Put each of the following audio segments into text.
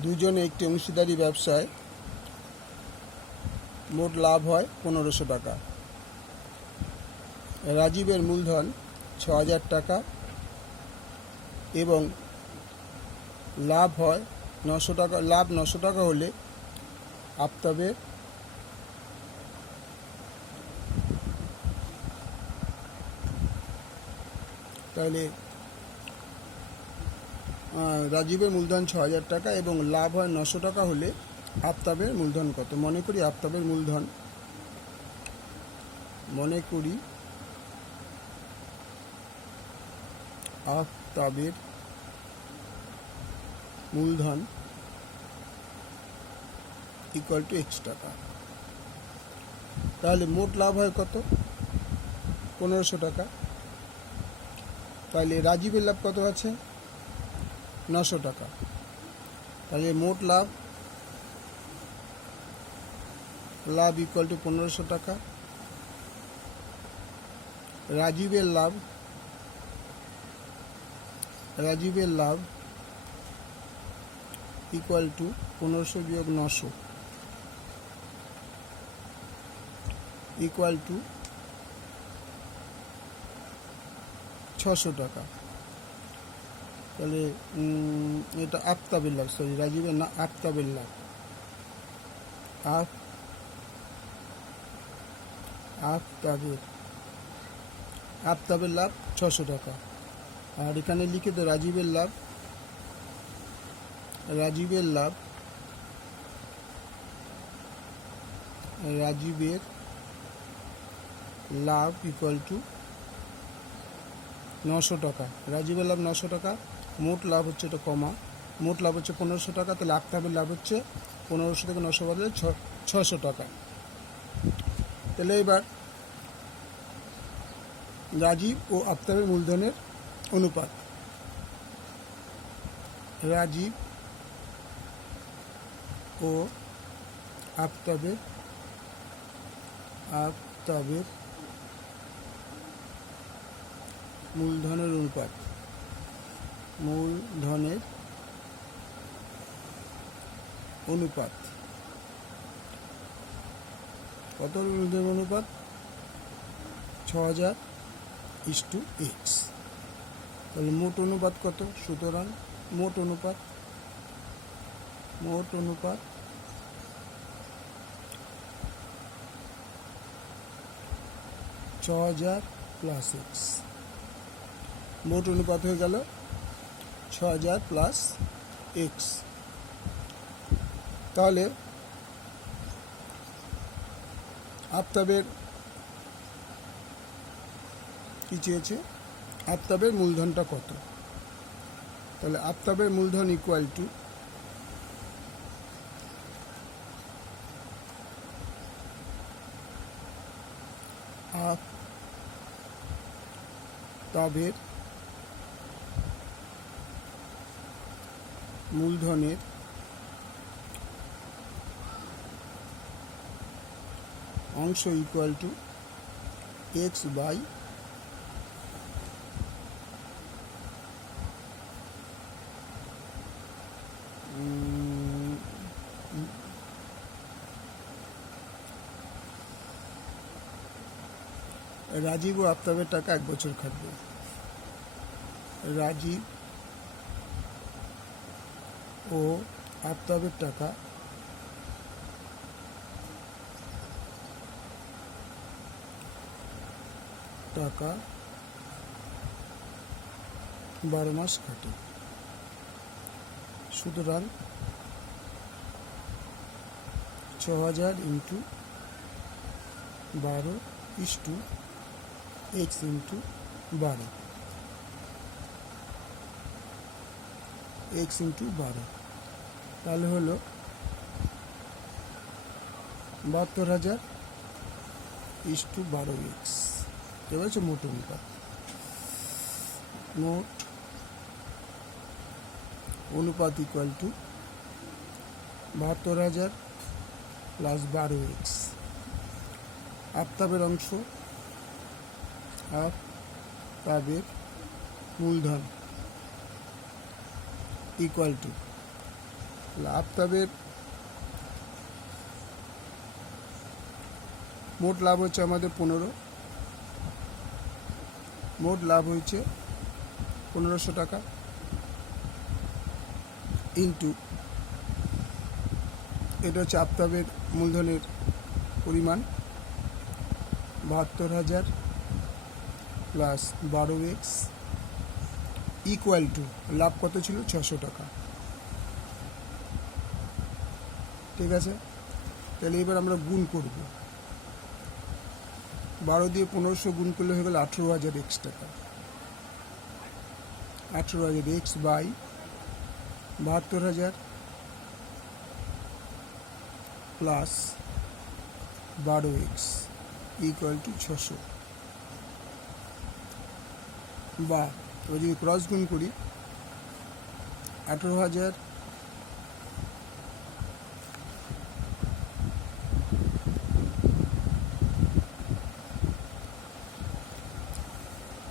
দুজনে একটি অংশীদারি ব্যবসায় মোট লাভ হয় 1500 টাকা। রাজীবের মূলধন 6000 টাকা এবং লাভ হয় 900 টাকা। লাভ 900 টাকা হলে আফতাবের তাহলে রাজীবের মূলধন 6000 টাকা এবং লাভ হয় 900 টাকা হলে আফতাবের মূলধন কত? মনে করি আফতাবের মূলধন ইকুয়াল টু X টাকা। তাহলে মোট লাভ হয় কত? 1500 টাকা। তাহলে রাজীবের লাভ কত আছে? 900 টাকা। তাহলে মোট লাভ ইকুয়াল টু 1500 টাকা। রাজীবের লাভ ইকুয়াল টু 1500 বিয়োগ 900 ইকুয়াল টু 600 টাকা। তাহলে এটা আফতাবের লাভ, সরি রাজীবের না, আফতাবের লাভ। আফতাবের লাভ 600 টাকা। আর এখানে লিখে তো রাজীবের লাভ ইকুয়াল টু 900 টাকা। রাজীবের লাভ 900 টাকা, মোট লাভ হচ্ছে, এটা কমা, মোট লাভ হচ্ছে 1500 টাকা। তাহলে আফতাবের লাভ হচ্ছে 1500 থেকে 900 বাদলে 600 টাকা। তাহলে এবার রাজীব ও আফতাবের মূলধনের অনুপাত। রাজীব ও আফতাবের মূলধনের অনুপাত কত? মূলধনের অনুপাত 6000:X। তাহলে মোট অনুপাত কত? সুতরাং মোট অনুপাত 6000 প্লাস X। মোট অনুপাত হয়ে গেল 6000 প্লাস X। তাহলে আফতাবের কি চেয়েছে? আফতাবের মূলধনটা কত? তাহলে আফতাবের মূলধন ইকুয়াল টু আফতাবের মূলধনের অংশ equal to X by Rajiv ও আফতাবের টাকা 1 বছর খাটবে। রাজীব ও আফতাবের টাকা 12 মাস খাটে। সুতরাং 6000 into 12 is to X into 12, X into 12, তাহলে হলো 72,000:12X। এবার হচ্ছে মোট অনুপাত। মোট অনুপাত ইকুয়াল টু 72,000 প্লাস 12X। আফতাবের অংশ, আফতাবের মূলধন ইকুয়াল টু তাহলে আফতাবের মোট লাভ হচ্ছে আমাদের 15, মোট লাভ হয়েছে 1500 টাকা ইন্টু এটা হচ্ছে আফতাবের মূলধনের পরিমাণ 72,000 প্লাস 12x ইকুয়াল টু লাভ কত ছিল 600 টাকা। ঠিক আছে, তাহলে এবার আমরা গুণ করব। 12 দিয়ে 1500 গুণ করলে হয়ে গেল 18,000x টাকা। 18,000x by 72,000 plus 12x equal to 600, বা যদি ক্রস গুণ করি 18,000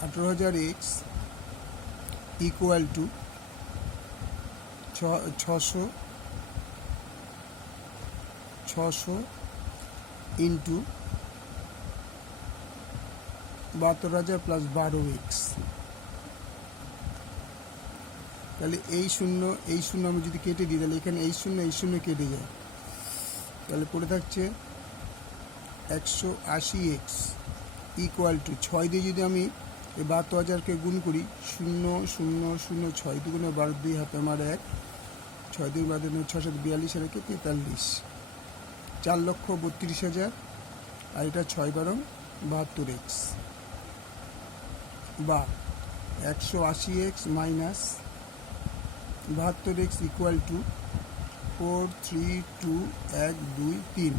18,000x equal to 600 into 72,000 plus 12x। তাহলে এই শূন্য আমি যদি কেটে দিই তাহলে এখানে এই শূন্য কেটে যায়, তাহলে পড়ে থাকছে 180x ইকুয়াল টু 6 দিয়ে যদি আমি এই 72,000কে গুণ করি 0 0 0 6 দুগুণে 12 2 হাতে আমার 1, 6 2 12 6 7 42 আর 43, 4,32,000 আর এটা 6 12 72x, বা 180x minus 72x equal to 4 3 2 1 2 3,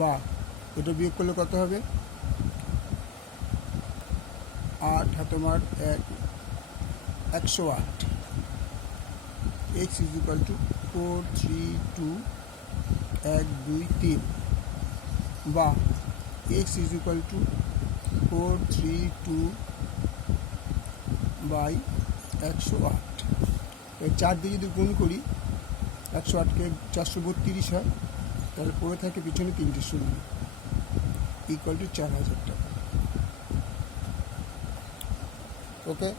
বা এটা বিয়োগ করলে কত হবে 8 হাতে মার 108 x ইজ ইকুয়াল টু 4 3 2 1 2 3, বা x is equal to 4 3 2 by 108। 4 দিয়ে যদি গুণ করি 108কে 432 হয়, তাহলে পড়ে থাকে পিছনে 3টে শূন্য ইকুয়াল টু 4,000 টাকা। ওকে।